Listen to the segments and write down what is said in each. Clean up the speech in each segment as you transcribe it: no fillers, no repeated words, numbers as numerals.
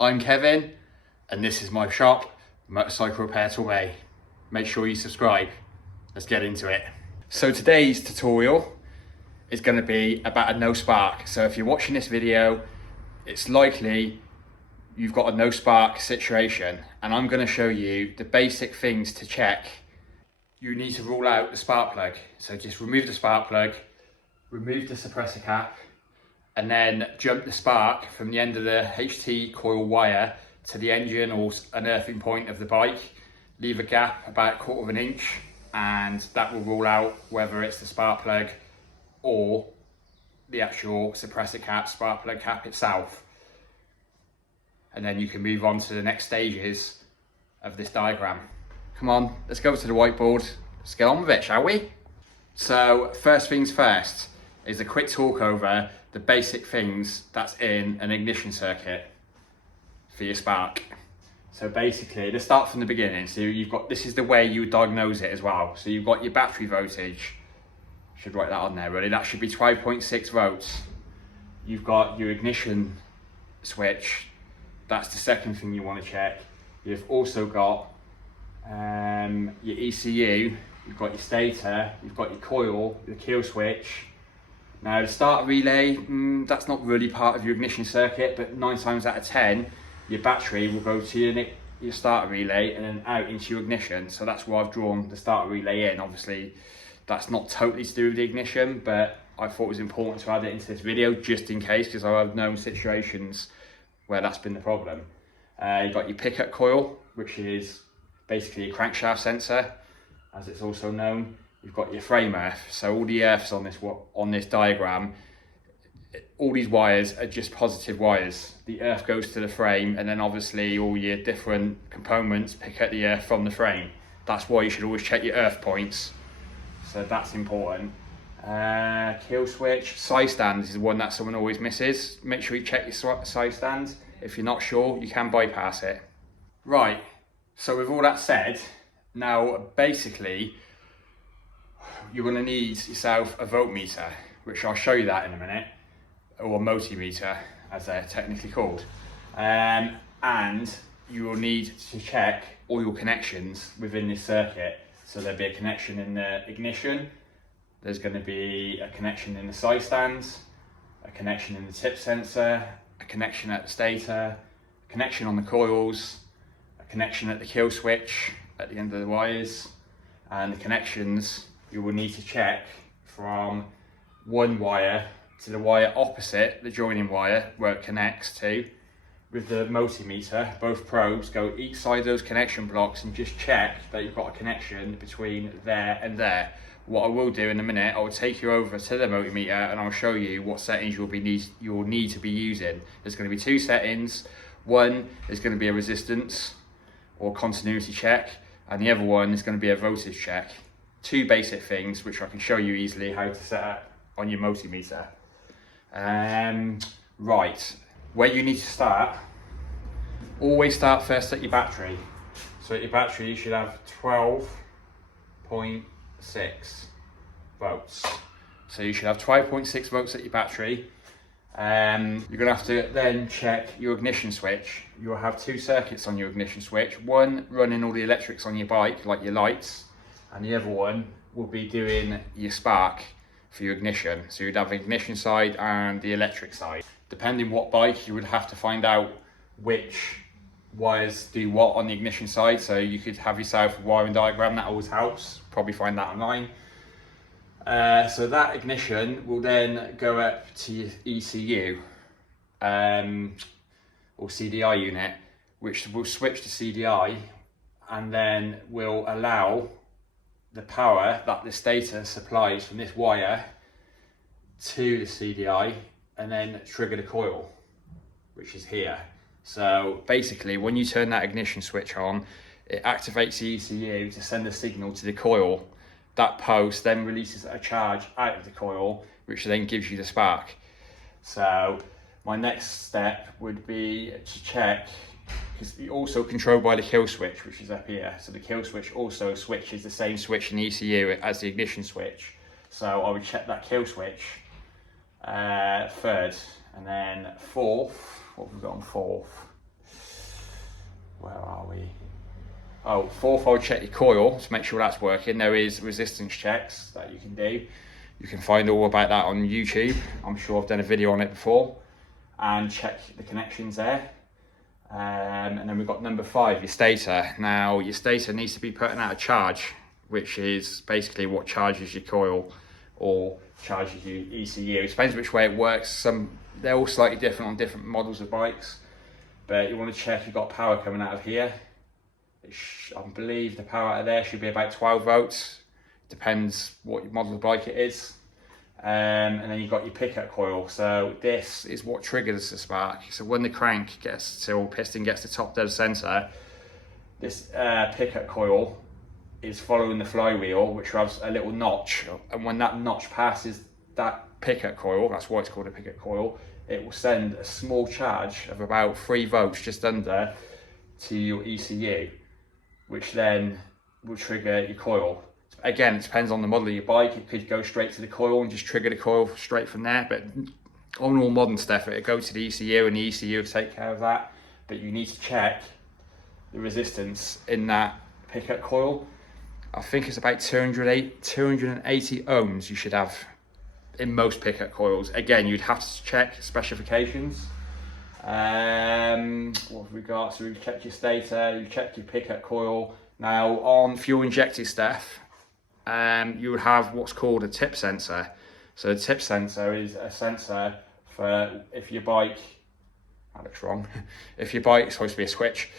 I'm Kevin, and this is my shop, Motorcycle Repair to Way. Make sure you subscribe. Let's get into it. So today's tutorial is going to be about a no spark. So if you're watching this video, it's likely you've got a no spark situation, and I'm going to show you the basic things to check. You need to rule out the spark plug. So just remove the spark plug, remove the suppressor cap, and then jump the spark from the end of the HT coil wire to the engine or an earthing point of the bike. Leave a gap about 1/4 of an inch, and that will rule out whether it's the spark plug or the actual suppressor cap, spark plug cap itself. And then you can move on to the next stages of this diagram. Come on, let's go to the whiteboard. Let's get on with it, shall we? So first things first is a quick talk over the basic things that's in an ignition circuit for your spark. So basically, let's start from the beginning. So you've got, this is the way you would diagnose it as well. So you've got your battery voltage. Should write that on there really. That should be 12.6 volts. You've got your ignition switch. That's the second thing you want to check. You've also got your ECU. You've got your stator. You've got your coil, the kill switch. Now the starter relay, that's not really part of your ignition circuit, but 9 times out of 10, your battery will go to your starter relay and then out into your ignition. So that's why I've drawn the starter relay in. Obviously, that's not totally to do with the ignition, but I thought it was important to add it into this video just in case, because I've known situations where that's been the problem. You've got your pickup coil, which is basically a crankshaft sensor, as it's also known. You've got your frame earth. So all the earths on this diagram, all these wires are just positive wires. The earth goes to the frame, and then obviously all your different components pick up the earth from the frame. That's why you should always check your earth points. So that's important. Kill switch, side stands is the one that someone always misses. Make sure you check your side stands. If you're not sure, you can bypass it. Right, so with all that said, now basically, you're going to need yourself a voltmeter, which I'll show you that in a minute, or a multimeter as they're technically called. And you will need to check all your connections within this circuit. So there'll be a connection in the ignition, there's going to be a connection in the side stands, a connection in the tip sensor, a connection at the stator, a connection on the coils, a connection at the kill switch at the end of the wires, and the connections you will need to check from one wire to the wire opposite the joining wire where it connects to. With the multimeter, both probes go each side of those connection blocks and just check that you've got a connection between there and there. What I will do in a minute, I will take you over to the multimeter and I'll show you what settings you'll need to be using. There's going to be 2 settings. One is going to be a resistance or continuity check, and the other one is going to be a voltage check. 2 basic things which I can show you easily how to set up on your multimeter. Right, where you need to start, always start first at your battery. So at your battery you should have 12.6 volts. So you should have 12.6 volts at your battery. You're going to have to then check your ignition switch. You'll have 2 circuits on your ignition switch. One running all the electrics on your bike, like your lights, and the other one will be doing your spark for your ignition. So you'd have the ignition side and the electric side. Depending what bike, you would have to find out which wires do what on the ignition side. So you could have yourself a wiring diagram, that always helps. Probably find that online. So that ignition will then go up to your ECU or CDI unit, which will switch to CDI and then will allow the power that the stator supplies from this wire to the CDI and then trigger the coil, which is here. So basically, when you turn that ignition switch on, it activates the ECU to send a signal to the coil. That post then releases a charge out of the coil, which then gives you the spark. So my next step would be to check, because you're also controlled by the kill switch, which is up here. So the kill switch also switches the same switch in the ECU as the ignition switch. So I would check that kill switch third, and then fourth, what have we got on fourth? where are we? Oh, fourfold check your coil to make sure that's working. There is resistance checks that you can do. You can find all about that on YouTube. I'm sure I've done a video on it before. And check the connections there. And then we've got number 5, your stator. Now your stator needs to be putting out a charge, which is basically what charges your coil or charges your ECU. It depends which way it works. They're all slightly different on different models of bikes, but you want to check you've got power coming out of here. I believe the power out of there should be about 12 volts. Depends what model of bike it is. And then you've got your pickup coil. So this is what triggers the spark. So when the crank gets to, or piston gets to top dead center, this pickup coil is following the flywheel, which has a little notch. And when that notch passes that pickup coil, that's why it's called a pickup coil, it will send a small charge of about 3 volts just under to your ECU, which then will trigger your coil. Again, it depends on the model of your bike. It could go straight to the coil and just trigger the coil straight from there, but on all modern stuff it'll go to the ECU and the ECU will take care of that. But you need to check the resistance in that pickup coil. I think it's about 280 ohms you should have in most pickup coils. Again, you'd have to check specifications. What have we got? So we've checked your stator, you've checked your pickup coil. Now on fuel injected stuff, you would have what's called a tip sensor. So a tip sensor is a sensor for if your bike, that looks wrong, if your bike, it's supposed to be a switch,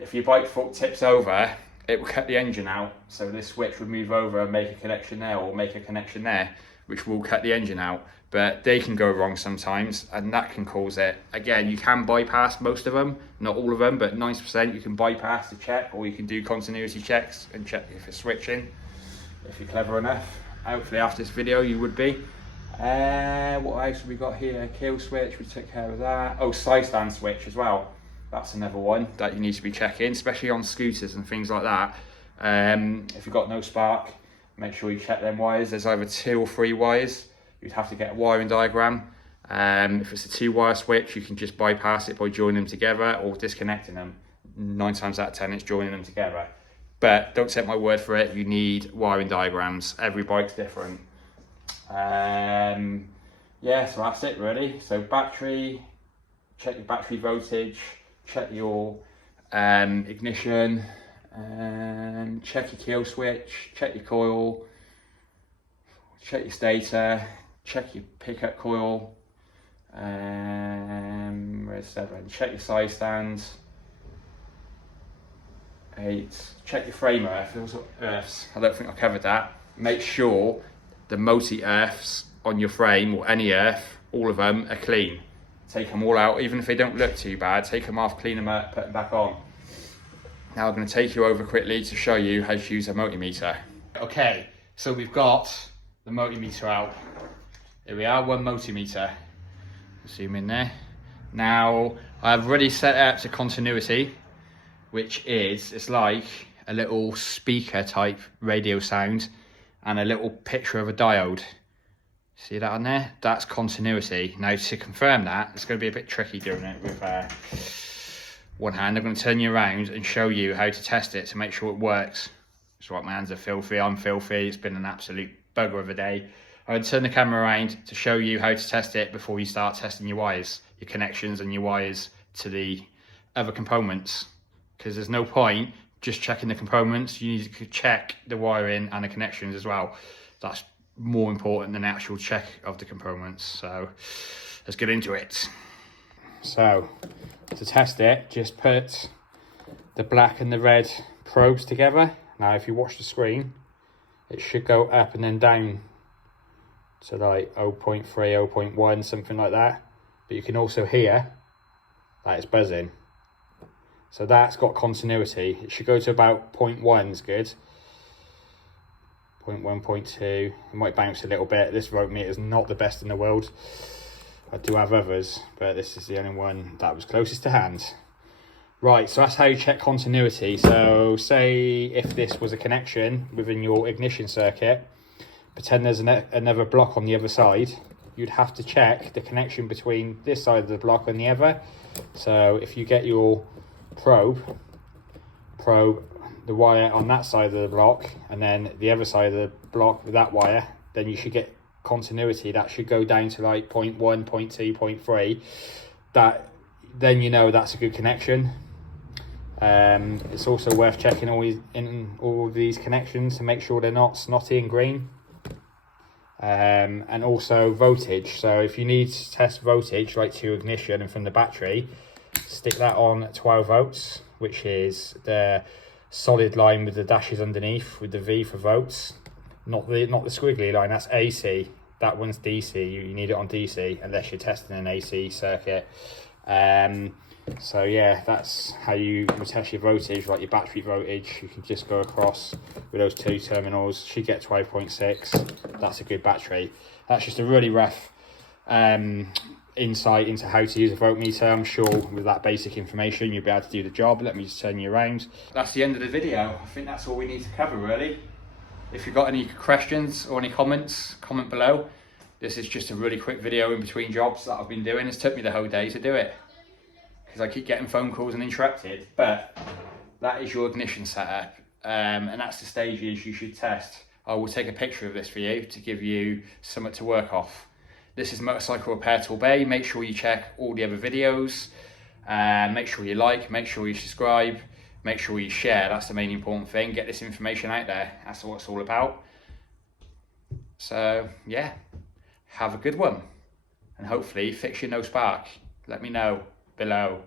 if your bike foot tips over, it will cut the engine out. So this switch would move over and make a connection there, or make a connection there, which will cut the engine out. But they can go wrong sometimes, and that can cause it. Again, you can bypass most of them, not all of them, but 90% you can bypass the check, or you can do continuity checks and check if it's switching, if you're clever enough. Hopefully after this video you would be. What else have we got here? Kill switch, we took care of that. Oh, side stand switch as well. That's another one that you need to be checking, especially on scooters and things like that. If you've got no spark, make sure you check them wires. There's either 2 or 3 wires. You'd have to get a wiring diagram. If it's a 2-wire switch, you can just bypass it by joining them together or disconnecting them. 9 times out of 10, it's joining them together. But don't take my word for it, you need wiring diagrams. Every bike's different. Yeah, so that's it really. So battery, check your battery voltage, check your ignition, check your kill switch, check your coil, check your stator, check your pickup coil, where's 7, check your side stands, 8, check your frame earths. I don't think I covered that. Make sure the multi-earths on your frame, or any earth, all of them are clean. Take them all out, even if they don't look too bad, take them off, clean them up, put them back on. Now I'm going to take you over quickly to show you how to use a multimeter. Okay, so we've got the multimeter out. Here we are, one multimeter. Zoom in there. Now I've already set it up to continuity, which is, it's like a little speaker type radio sound and a little picture of a diode. See that on there? That's continuity. Now to confirm that, it's going to be a bit tricky doing it with one hand. I'm going to turn you around and show you how to test it to make sure it works. It's right, my hands are filthy, I'm filthy, it's been an absolute bugger of a day. I'm going to turn the camera around to show you how to test it before you start testing your wires, your connections and your wires to the other components. Because there's no point just checking the components, you need to check the wiring and the connections as well. That's more important than the actual check of the components. So let's get into it. So to test it, just put the black and the red probes together. Now if you watch the screen, it should go up and then down to like 0.3, 0.1, something like that. But you can also hear that it's buzzing. So that's got continuity. It should go to about 0.1 is good. 0.1, 0.2. It might bounce a little bit. This voltmeter is not the best in the world. I do have others, but this is the only one that was closest to hand. Right, so that's how you check continuity. So say if this was a connection within your ignition circuit, pretend there's another block on the other side, you'd have to check the connection between this side of the block and the other. So if you get your probe the wire on that side of the block, and then the other side of the block with that wire, then you should get continuity. That should go down to like 0.1, 0.2, 0.3. That, then you know that's a good connection. It's also worth checking all of these connections to make sure they're not snotty and green. And also voltage. So if you need to test voltage, like to your ignition and from the battery, stick that on 12 volts, which is the solid line with the dashes underneath with the V for volts, not the squiggly line. That's AC. That one's DC. You need it on DC unless you're testing an AC circuit. So yeah, that's how you test your voltage, like your battery voltage. You can just go across with those two terminals. Should get 12.6. That's a good battery. That's just a really rough insight into how to use a voltmeter. I'm sure with that basic information you'll be able to do the job. Let me just turn you around. That's the end of the video. I think that's all we need to cover really. If you've got any questions or any comments, comment below. This is just a really quick video in between jobs that I've been doing. It's took me the whole day to do it because I keep getting phone calls and interrupted. But that is your ignition setup, and that's the stages you should test. I will take a picture of this for you to give you something to work off. This is Motorcycle Repair Tool Bay. Make sure you check all the other videos. Make sure you like, make sure you subscribe, make sure you share. That's the main important thing. Get this information out there. That's what it's all about. So yeah, have a good one. And hopefully fix your no spark. Let me know below.